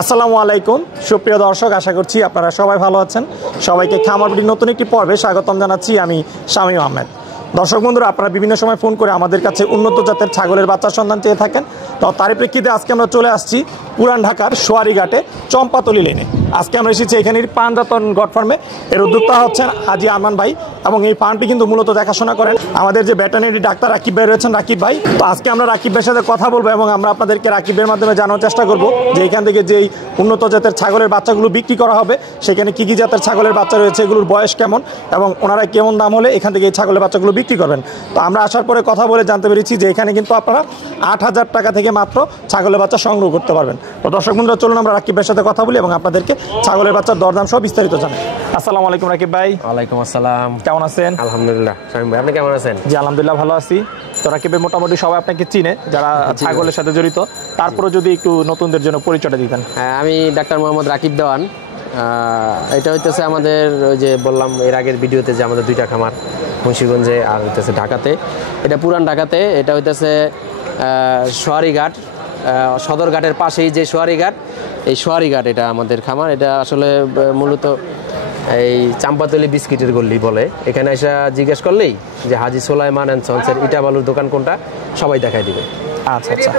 আসসালামু আলাইকুম সুপ্রিয় দর্শক, আশা করছি আপনারা সবাই ভালো আছেন। সবাইকে খামার বিডির নতুন একটি পর্বে স্বাগতম জানাচ্ছি। আমি শামীম আহমেদ। দর্শক বন্ধুরা, আপনারা বিভিন্ন সময় ফোন করে আমাদের কাছে উন্নত জাতের ছাগলের বাচ্চার সন্ধান চেয়ে থাকেন। তো তারই প্রেক্ষিতে আজকে আমরা চলে আসছি পুরান ঢাকার সোয়ারিঘাটে চম্পাতলি লেনে। আজকে আমরা এসেছি এখানের পানজাতন গড ফার্মে। এর উদ্যোক্তা হচ্ছেন হাজি আরমান ভাই, এবং এই ফার্মটি কিন্তু মূলত দেখাশোনা করেন আমাদের যে ভেটেরিনারি ডাক্তার রাকিব ভাই রয়েছেন, রাকিব ভাই। তো আজকে আমরা রাকিব ভাইয়ের সাথে কথা বলবো এবং আমরা আপনাদেরকে রাকিবের মাধ্যমে জানার চেষ্টা করব যে এখান থেকে যেই উন্নত জাতের ছাগলের বাচ্চাগুলো বিক্রি করা হবে সেখানে কী কী জাতের ছাগলের বাচ্চা রয়েছে, এগুলোর বয়স কেমন এবং ওনারা কেমন দাম হলে এখান থেকে এই ছাগলের বাচ্চাগুলো বিক্রি করবেন। তো আমরা আসার পরে কথা বলে জানতে পেরেছি যে এখানে কিন্তু আপনারা 8,000 টাকা থেকে মাত্র ছাগলের বাচ্চা সংগ্রহ করতে পারবেন। তো দর্শক বন্ধুরা, চলুন আমরা রাকিব ভাইয়ের সাথে কথা বলি এবং আপনাদেরকে ছাগলের বাচ্চার দরদাম সহ বিস্তারিত জানাই। আসসালামু আলাইকুম রাকিব ভাই। ওয়ালাইকুম আসসালাম। কেমন আছেন? আলহামদুলিল্লাহ। শামীম ভাই, আপনি কেমন আছেন? জি আলহামদুলিল্লাহ ভালো আছি। তো রাকিব ভাই, মোটামুটি সবাই আপনাকে চিনে যারা ছাগলের সাথে জড়িত, তারপরে যদি একটু নতুনদের জন্য পরিচয়টা দিতেন। হ্যাঁ, আমি ডাক্তার মোহাম্মদ রাকিব দেওয়ান। এটা হইতেছে আমাদের ওই যে বললাম এর আগের ভিডিওতে যে আমাদের দুইটা খামার মুন্সিগঞ্জে আর হইতেছে ঢাকাতে। এটা পুরান ঢাকাতে, এটা হইতেছে সোয়ারিঘাট, সদরঘাটের পাশেই যে সোয়ারিঘাট, এই সোয়ারিঘাট এটা আমাদের খামার। এটা আসলে মূলত এই চাম্পাতলি বিস্কিটের গল্লি বলে। এখানে এসে জিজ্ঞেস করলেই যে হাজি সোলাইমান অ্যান্ড সন্সের ইটা বালুর দোকান কোনটা সবাই দেখাই দিবে। আচ্ছা আচ্ছা।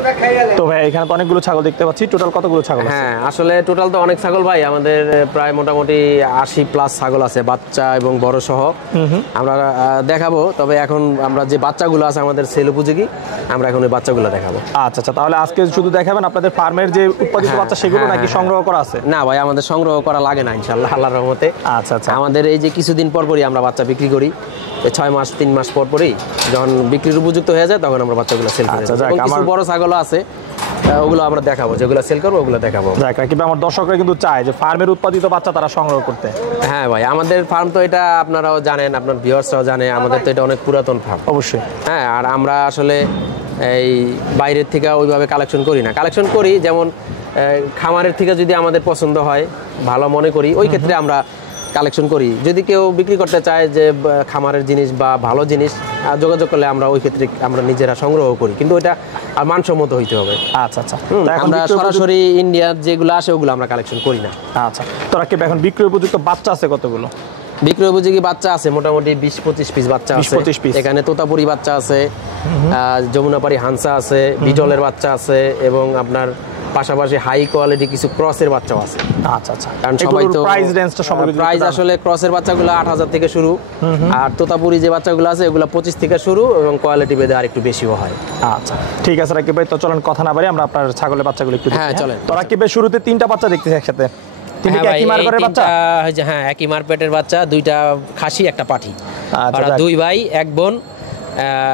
তো ভাই এখানে তো অনেকগুলো ছাগল দেখতে পাচ্ছি, টোটাল কতগুলো ছাগল? হ্যাঁ, আসলে টোটাল তো অনেক ছাগল ভাই, আমাদের প্রায় মোটামুটি 80+ ছাগল আছে, বাচ্চা এবং বড় সহ। আমরা দেখাবো, তবে এখন আমরা যে বাচ্চাগুলো আছে আমাদের সেল উপযোগী, আমরা এখন ওই বাচ্চাগুলো দেখাবো। আচ্ছা আচ্ছা, তাহলে আজকে শুধু দেখাবেন আপনাদের ফার্মের যে উৎপাদিত বাচ্চা সেগুলো নাকি সংগ্রহ করা আছে? না ভাই, আমাদের সংগ্রহ করা লাগে না ইনশাআল্লাহ, আল্লাহর রহমতে। আচ্ছা আচ্ছা। আমাদের এই যে কিছুদিন পরপরই আমরা বাচ্চা বিক্রি করি, 6 মাস 3 মাস পরপরই যখন বিক্রির উপযুক্ত হয়ে যায় তখন আমরা বাচ্চাগুলো সেল করি। কিছু বড় ছাগলও আছে, ওগুলো আমরা দেখাবো, যেগুলো সেল করবো ওগুলো দেখাবো। কিন্তু আমার দর্শকরা কিন্তু চায় যে ফার্মের উৎপাদিত বাচ্চা তারা সংগ্রহ করতে। হ্যাঁ ভাই, আমাদের ফার্ম তো এটা আপনারাও জানেন, আপনার ভিউয়ার্সরাও জানে, আমাদের তো এটা অনেক পুরাতন ফার্ম। অবশ্যই। হ্যাঁ, আর আমরা আসলে এই বাইরের থেকে ওইভাবে কালেকশন করি না। কালেকশন করি যেমন খামারের থেকে যদি আমাদের পছন্দ হয়, ভালো মনে করি, ওই ক্ষেত্রে আমরা কালেকশন করি। যদি কেউ বিক্রি করতে চায় যে খামারের জিনিস বা ভালো জিনিস, যোগাযোগ করলে আমরা ওই ক্ষেত্রে আমরা নিজেরা সংগ্রহ করি, কিন্তু ওইটা আর মানসম্মত হইতে হবে। আচ্ছা আচ্ছা। আমরা সরাসরি ইন্ডিয়ার যেগুলো আসে ওগুলো আমরা কালেকশন করি না। আচ্ছা, তোরা কি এখন বিক্রয় উপযুক্ত বাচ্চা আছে কতগুলো? বিক্রয় উপযোগী বাচ্চা আছে মোটামুটি 20-25 পিস বাচ্চা আছে। এখানে তোতাপুরি বাচ্চা আছে, যমুনাপাড়ি হানসা আছে, বিটলের বাচ্চা আছে, এবং আপনার পাশাপাশি হাই কোয়ালিটি কিছু ক্রসের বাচ্চাও আছে। আচ্ছা আচ্ছা। কারণ সবাই তো প্রাইস আসলে ক্রসের বাচ্চাগুলো 8,000 থেকে শুরু, আর তোতাপুরি যে বাচ্চাগুলো আছে এগুলো 25 থেকে শুরু, এবং কোয়ালিটি ভেদে আর একটু বেশিও হয়। আচ্ছা ঠিক আছে রাকিব ভাই, তো চলেন কথা না বাড়ি আমরা আপনার ছাগলের বাচ্চাগুলো একটু। হ্যাঁ চলেন। তো রাকিব ভাই, শুরুতে 3টা বাচ্চা দেখতেছি একসাথে। হ্যাঁ, একই মারপেটের বাচ্চা, 2টা খাসি একটা পাঠি, আর 2 ভাই 1 বোন।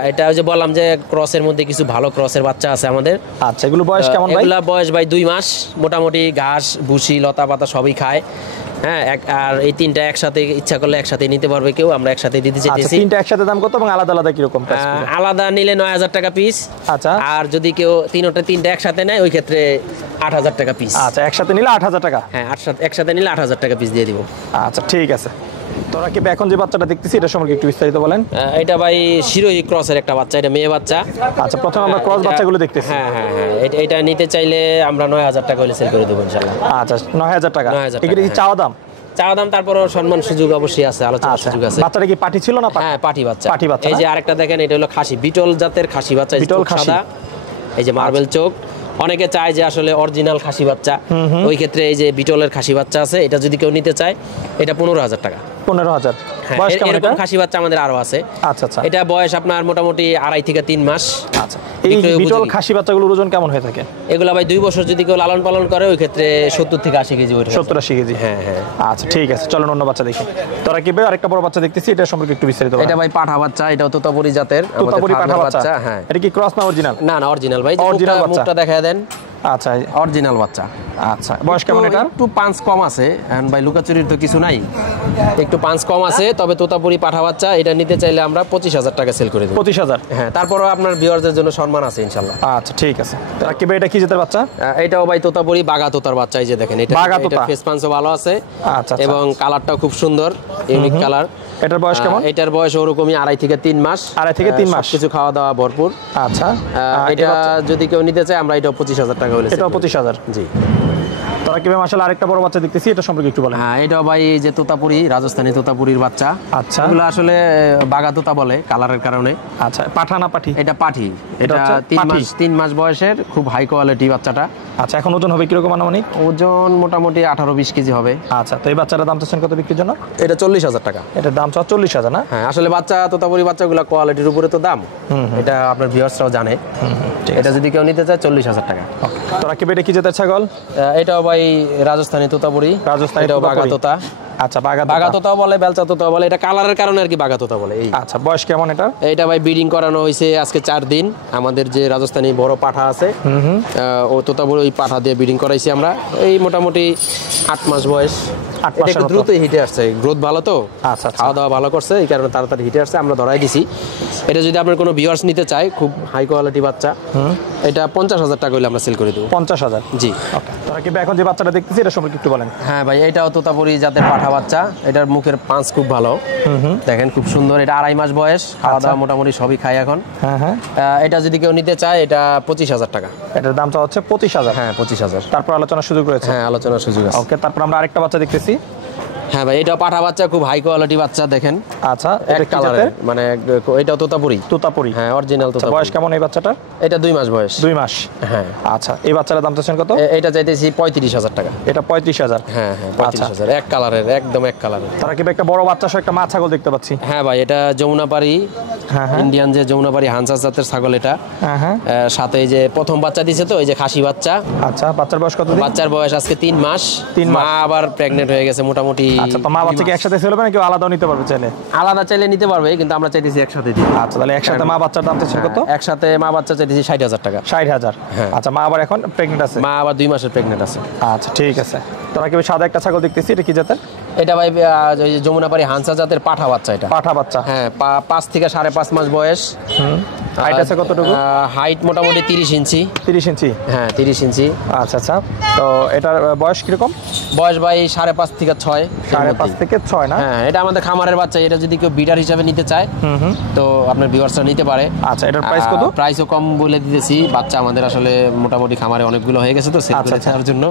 এটা যে বললাম যে ক্রসের মধ্যে কিছু ভালো ক্রসের বাচ্চা আছে আমাদের। আচ্ছা, এগুলো বয়স কেমন ভাই? এগুলা বয়স ভাই 2 মাস, মোটামুটি ঘাস ভুসি লতা পাতা সবই খায়। হ্যাঁ, আর এই 3টা একসাথে ইচ্ছা করলে একসাথে নিতে পারবে কেউ, আমরা একসাথে দিতে চাইতেছি। 3টা একসাথে দাম কত এবং আলাদা আলাদা কি রকম? আলাদা নিলে 9,000 টাকা পিস। আচ্ছা, আর যদি কেউ 3টা একসাথে নেয় ওই ক্ষেত্রে 8,000 টাকা পিস। আচ্ছা, একসাথে নিলে 8,000 টাকা? হ্যাঁ, একসাথে নিলে 8,000 টাকা পিস দিয়ে দিব। আচ্ছা ঠিক আছে। তোরা কি এখন যে বাচ্চাটা দেখতেছি এটা সম্পর্কে একটু বিস্তারিত বলেন। এটা ভাই শিরোহী ক্রসের একটা বাচ্চা, এটা মেয়ে বাচ্চা। আচ্ছা, প্রথমে আমরা ক্রস বাচ্চাগুলো দেখতেছি। হ্যাঁ হ্যাঁ হ্যাঁ, এটা নিতে চাইলে আমরা 9,000 টাকা হলে সেল করে দেবো ইনশাআল্লাহ। আচ্ছা, 9,000 টাকা। এটা কি চাওয়া দাম? চাওয়া দাম, তারপরও সম্মান সুযোগ অবশ্যই আছে, আলোচনার সুযোগ আছে। বাচ্চাটা কি পাঠি ছিল না? হ্যাঁ, পাঠি বাচ্চা। পাঠি বাচ্চা। এই যে আরেকটা দেখেন, এটা হলো খাসি, বিটল জাতের খাসি বাচ্চা, বিটল খাসি। এই যে মার্বেল চোখ। অনেকে চায় যে আসলে অরিজিনাল খাসি বাচ্চা, ওই ক্ষেত্রে এই যে বিটলের খাসি বাচ্চা আছে, এটা যদি কেউ নিতে চায় এটা 15,000 টাকা। 15,000। এরকম খাসি বাচ্চা আমাদের আরো আছে। আচ্ছা আচ্ছা। এটা বয়স আপনার মোটামুটি 2.5 থেকে 3 মাস। আচ্ছা, এই বিটল খাসি বাচ্চাগুলোর ওজন কেমন হয়ে থাকে? এগুলা ভাই 2 বছর যদি কেউ লালন পালন করে ওই ক্ষেত্রে 70 থেকে 80 কেজি ওয়েট। 70-80 কেজি। হ্যাঁ হ্যাঁ। আচ্ছা ঠিক আছে, চলুন অন্য বাচ্চা দেখি। তোরা কি ভাই আরেকটা বড় বাচ্চা দেখতেছি, এটা সম্পর্কে একটু বিস্তারিত বলেন। এটা ভাই পাঠা বাচ্চা, এটাও তোতাপুরি জাতের। তোতাপুরি পাঠা বাচ্চা। হ্যাঁ। এটা কি ক্রস না অরিজিনাল? না না, অরিজিনাল ভাই। মুখটা দেখায় দেন। আচ্ছা, অরিজিনাল বাচ্চা। আচ্ছা, বয়স কেমন এটা? একটু পাঁচ কম আছে, এখন ভাই লুকাচুরির তো কিছু নাই, একটু পাঁচ কম আছে। তবে তোতাপুরি পাঠা বাচ্চা, এটা নিতে চাইলে আমরা 25,000 টাকা সেল করে দেব। 25,000? হ্যাঁ, তারপরও আপনার ভিউয়ারদের জন্য সম্মান আছে ইনশাআল্লাহ। আচ্ছা ঠিক আছে। রাকিব ভাই, এটা কি জাতের বাচ্চা? এটাও ভাই তোতাপুরি বাগা তোতার বাচ্চা। এই যে দেখেন, এটা ফেস পাঞ্চও ভালো আছে। আচ্ছা, এবং কালারটাও খুব সুন্দর, ইউনিক কালার। এটার বয়স কেমন? এটার বয়স ওরকমই 2.5 থেকে 3 মাস। 2.5 থেকে 3 মাস, কিছু খাওয়া দাওয়া ভরপুর। আচ্ছা, এটা যদি কেউ নিতে চায় আমরা এটাও 25,000 টাকা হলে। এটাও 25,000? জি। তো রাকিব ভাই মাশাআল্লাহ আরেকটা বড় বাচ্চা দেখতেছি, এটা সম্পর্কে একটু বলেন। হ্যাঁ, এটাও ভাই যে তোতাপুরি, রাজস্থানী তোতাপুরির বাচ্চা। আচ্ছা, এগুলো আসলে বাঘা তোতা বলে কালারের কারণে। আচ্ছা, পাঠা না পাঠি? এটা পাঠি। এটা 3 মাস বয়সের, খুব হাই কোয়ালিটি বাচ্চাটা। আচ্ছা, এখন ওজন হবে কিরকম আনুমানিক? ওজন মোটামুটি 18-20 কেজি হবে। আচ্ছা, তো এই বাচ্চাটার দাম চাচ্ছেন কত বিক্রির জন্য? এটা 40,000 টাকা। এটার দাম 40,000 না? হ্যাঁ, আসলে বাচ্চা তোতাপুরি বাচ্চাগুলো কোয়ালিটির উপরে তো দাম, এটা আপনার ভিউয়ার্সরাও জানে। এটা যদি কেউ নিতে চায় 40,000 টাকা। তো রাকিব এটা কি জাতের ছাগল? এটাও ভাই রাজস্থানী তোতাপুরি। রাজস্থানী এটাও বাঘা তোতা। আচ্ছা, বাঘা তোতাও বলে, বেলচা তোতাও বলে। এটা কালারের কারণে আর কি বাঘা তোতা বলে। এই আচ্ছা, বয়স কেমন এটা? এটা ভাই ব্রিডিং করানো হয়েছে আজকে 4 দিন। আমাদের যে রাজস্থানী বড় পাঠা আছে, ও তোতাপুরি ওই পাঠা দিয়ে ব্রিডিং করাইছি আমরা। এই মোটামুটি 8 মাস বয়স। এটা একটু দ্রুতই হিটে আসছে, গ্রোথ ভালো তো। আচ্ছা, খাওয়া দাওয়া ভালো করছে, এই কারণে তাড়াতাড়ি হিটে আসছে, আমরা ধরাই দিছি। এটা যদি আপনার কোনো ভিউয়ার্স নিতে চায়, খুব হাই কোয়ালিটি বাচ্চা, এটা 50,000 টাকা হলে আমরা সেল করে দেবো। 50,000? জি। ওকে, তো রাকিব এখন যে বাচ্চাটা দেখতেছি এটা সম্পর্কে একটু বলেন। হ্যাঁ ভাই, এটাও তোতাপুরি জাতের পাঠা বাচ্চা। এটার মুখের পাঁচ খুব ভালো, দেখেন খুব সুন্দর। এটা 2.5 মাস বয়স, খাওয়া দাওয়া মোটামুটি সবই খায় এখন। হ্যাঁ, এটা যদি কেউ নিতে চায়, এটা 25,000 টাকা। এটার দামটা হচ্ছে 25,000? হ্যাঁ, 25,000। তারপর আলোচনার সুযোগ রয়েছে? হ্যাঁ, আলোচনার সুযোগ আছে। ওকে, তারপর আমরা আরেকটা বাচ্চা দেখতেছি। হ্যাঁ ভাই, এটাও পাঠা বাচ্চা, খুব হাই কোয়ালিটি বাচ্চা, দেখেন। আচ্ছা, এটা কালারের মানে এটাও তোতাপুরি। হ্যাঁ, অরিজিনাল তোতাপুরি। বয়স কেমন এই বাচ্চাটার? এটা 2 মাস বয়স। 2 মাস? হ্যাঁ। আচ্ছা, এই বাচ্চাটার দাম চাচ্ছেন কত? এটা চাইতেছি 35,000 টাকা। এটা 35,000? হ্যাঁ, 35,000। এক কালারের, একদম এক কালারের। তারা কি একটা বড় বাচ্চা সহ একটা মা ছাগল দেখতে পাচ্ছি? হ্যাঁ ভাই, এটা যমুনাপাড়ি, ইন্ডিয়ান যে যমুনাপাড়ি হানসা জাতের ছাগল এটা। সাথে এই যে প্রথম বাচ্চা দিছে, তো এই যে খাসি বাচ্চা। আচ্ছা, বাচ্চার বয়স কত দিন? বাচ্চার বয়স আজকে 3 মাস। মা আবার প্রেগনেন্ট হয়ে গেছে মোটামুটি। আচ্ছা, তো মা বাচ্চা কি একসাথে সেল হবে নাকি আলাদাও নিতে পারবে চাইলে? আলাদা চাইলে নিতে পারবে, কিন্তু আমরা চাইতেছি একসাথে দিই। আচ্ছা, তাহলে একসাথে মা বাচ্চার দাম চাচ্ছেন কত? একসাথে মা বাচ্চা চাইতেছি 60,000 টাকা। 60,000? আচ্ছা, মা আবার এখন প্রেগনেন্ট আছে? মা আবার 2 মাসের প্রেগনেন্ট আছে। আচ্ছা, ঠিক আছে। তোরা কি সাদা একটা ছাগল দেখতেছি, এটা কি জাতের? এটা ভাই যমুনাপাড়ি হানসা জাতের পাঠা বাচ্চা। এটা পাঠা বাচ্চা? হ্যাঁ, 5 থেকে 5.5 মাস বয়স। হাইট আছে কতটুকু? হাইট মোটামুটি 30 ইঞ্চি। 30 ইঞ্চি? হ্যাঁ, 30 ইঞ্চি। আচ্ছা, তো এটার বয়স কিরকম? বয়স ভাই 5.5 থেকে 6। 5.5 থেকে 6 না? হ্যাঁ, এটা আমাদের খামারের বাচ্চা। এটা যদি কেউ বিডার হিসাবে নিতে চায়, তো আপনার ভিউয়ার্সরা নিতে পারে। আচ্ছা, এটার প্রাইস কত? প্রাইসও কম বলে দিতেছি, বাচ্চা আমাদের আসলে মোটামুটি খামারে অনেকগুলো হয়ে গেছে, তো সেল করে দেওয়ার জন্য।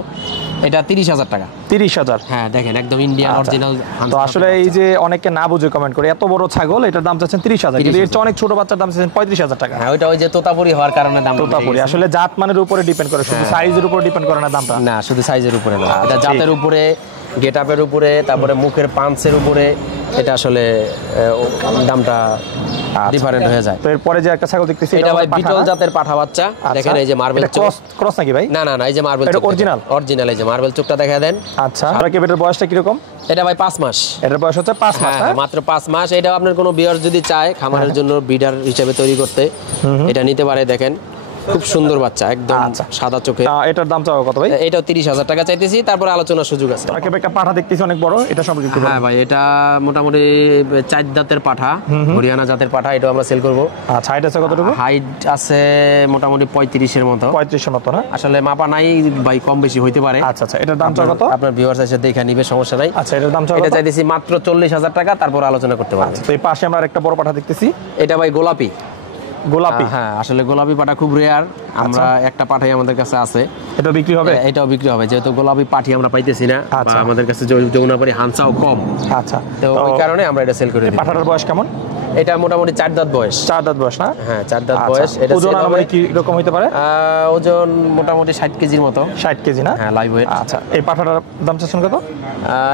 এটা 30,000 টাকা। 30,000? হ্যাঁ, দেখেন একদম ইন্ডিয়ান অরিজিনাল। তো আসলে এই যে অনেকে না বুঝে কমেন্ট করে, এত বড় ছাগল এটার দাম চাচ্ছেন 30,000, কিন্তু এর চেয়ে অনেক ছোট বাচ্চার দাম চাচ্ছেন 35,000 টাকা। হ্যাঁ, ওই যে তোতাপুরি হওয়ার কারণে দাম। তোতাপুরি আসলে জাত মানের উপরে ডিপেন্ড করে, শুধু সাইজের উপরে ডিপেন্ড করে না দামটা। না, শুধু সাইজের উপরে না, এটা জাতের উপরে, গেটআপের উপরে, তারপরে মুখের পাঞ্চের উপরে, এটা আসলে দামটা ডিফারেন্ট হয়ে যায়। তো এরপরে যে একটা ছাগল দেখতেছি, এটা ভাই বিটল জাতের পাঠা বাচ্চা। দেখেন এই যে মার্বেল চোখ। ক্রস নাকি ভাই? না, এই যে মার্বেল চোখ, অরিজিনাল। এই যে মার্বেল চোখটা দেখা দেন। আচ্ছা, আর কি এটার বয়সটা কি রকম? এটা ভাই 5 মাস। এটার বয়স হচ্ছে 5 মাস? হ্যাঁ, মাত্র 5 মাস। এটা আপনার কোনো বিয়ার যদি চায় খামারের জন্য বিডার হিসেবে তৈরি করতে, এটা নিতে পারে। দেখেন খুব সুন্দর বাচ্চা, একদম সাদা চোখে। এটার দাম চাও কত ভাই? এটাও 30,000 টাকা চাইতেছি, তারপর আলোচনার সুযোগ আছে। একটা পাঠা দেখতেছি অনেক বড়, এটা সম্পর্কে একটু বলুন। হ্যাঁ ভাই, এটা মোটামুটি 4 দাঁতের পাঠা, হরিয়ানা জাতের পাঠা। এটা আমরা সেল করব। আচ্ছা, হাইট আছে কতটুকু? হাইট আছে মোটামুটি 35 এর মতো। 35 এর মতো না? আসলে মাপা নাই ভাই, কম বেশি হইতে পারে। আচ্ছা, এটার দাম চাও কত? আপনার ভিউয়ার্স এসে দেখে নিবে, সমস্যা নাই। আচ্ছা, এটার দাম চাও কত? এটা চাইতেছি মাত্র 40,000 টাকা, তারপর আলোচনা করতে পারবেন। তো এই পাশে আমরা একটা বড় পাঠা দেখতেছি, এটা ভাই গোলাপি। হ্যাঁ, আসলে গোলাপি পাঠা খুব রেয়ার, আমরা একটা পাঠাই আমাদের কাছে আছে। এটা বিক্রি হবে? এটাও বিক্রি হবে, যেহেতু গোলাপি পাঠি আমরা পাইতেছি না, আমাদের কাছে যমুনাপাড়ি হানসাও কম। আচ্ছা, তো ওই কারণে আমরা এটা সেল করে দিই। পাঠাটার বয়স কেমন? এটা মোটামুটি 4 দাঁত বয়স। 4 দাঁত বয়স না? হ্যাঁ, 4 দাঁত বয়স। এটা ওজন আনুমানিক কি রকম হতে পারে? ওজন মোটামুটি 60 কেজির মতো। 60 কেজি না? হ্যাঁ, লাইভ ওয়েট। আচ্ছা, এই পাঠাটার দাম চাচ্ছেন কত?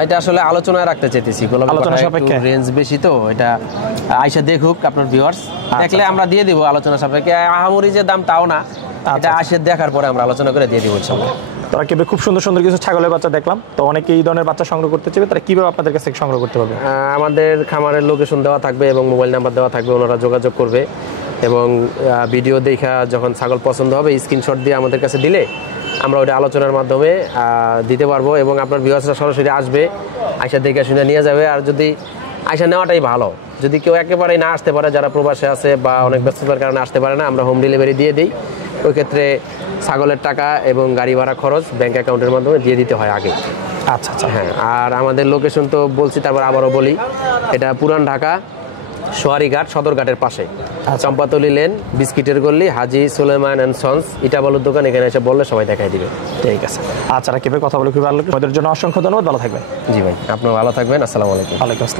এটা আসলে আলোচনায় রাখতে চাইতেছি, আলোচনা সাপেক্ষে রেঞ্জ বেশি, তো এটা আইসা দেখুক আপনার ভিউয়ার্স, দেখলে আমরা দিয়ে দিব আলোচনা সাপেক্ষে। আহামরি যে দাম তাও না, এটা আসে দেখার পরে আমরা আলোচনা করে দিয়ে দিব ইনশাআল্লাহ। তারা কিভাবে খুব সুন্দর সুন্দর কিছু ছাগলের বাচ্চা দেখলাম, তো অনেকে এই ধরনের বাচ্চা সংগ্রহ করতে চাইবে, তারা কিভাবে আপনাদের কাছে সংগ্রহ করতে পারবে? আমাদের খামারের লোকেশন দেওয়া থাকবে এবং মোবাইল নাম্বার দেওয়া থাকবে, ওনারা যোগাযোগ করবে এবং ভিডিও দেখা যখন ছাগল পছন্দ হবে স্ক্রিনশট দিয়ে আমাদের কাছে দিলে আমরা ওটা আলোচনার মাধ্যমে দিতে পারবো, এবং আপনার ভিউয়ার্সরা সরাসরি আসবে, আইসা দেখে শুনে নিয়ে যাবে। আর যদি আইসা নেওয়াটাই ভালো, যদি কেউ একেবারেই না আসতে পারে, যারা প্রবাসে আছে বা অনেক ব্যস্ততার কারণে আসতে পারে না, আমরা হোম ডেলিভারি দিয়ে দিই। ওই ক্ষেত্রে ছাগলের টাকা এবং গাড়ি ভাড়া খরচ ব্যাংক অ্যাকাউন্টের মাধ্যমে দিয়ে দিতে হয় আগে। আচ্ছা, হ্যাঁ, আর আমাদের লোকেশন তো বলছি, তারপর আবারও বলি, এটা পুরান ঢাকা সোয়ারিঘাট সদরঘাটের পাশে, চম্পাতলি লেন, বিস্কিটের গল্লি, হাজি সুলেমান অ্যান্ড সন্স ইটা বলুর দোকান। এখানে এসে বললে সবাই দেখাই দিবে। ঠিক আছে, আচ্ছা রাকিব ভাই কথা বলে খুব ভালো লাগলো। আমাদের জন্য অসংখ্য ধন্যবাদ, ভালো থাকবেন। জি ভাই, আপনিও ভালো থাকবেন। আসসালামু আলাইকুম। ওয়ালাইকুম আসসালাম।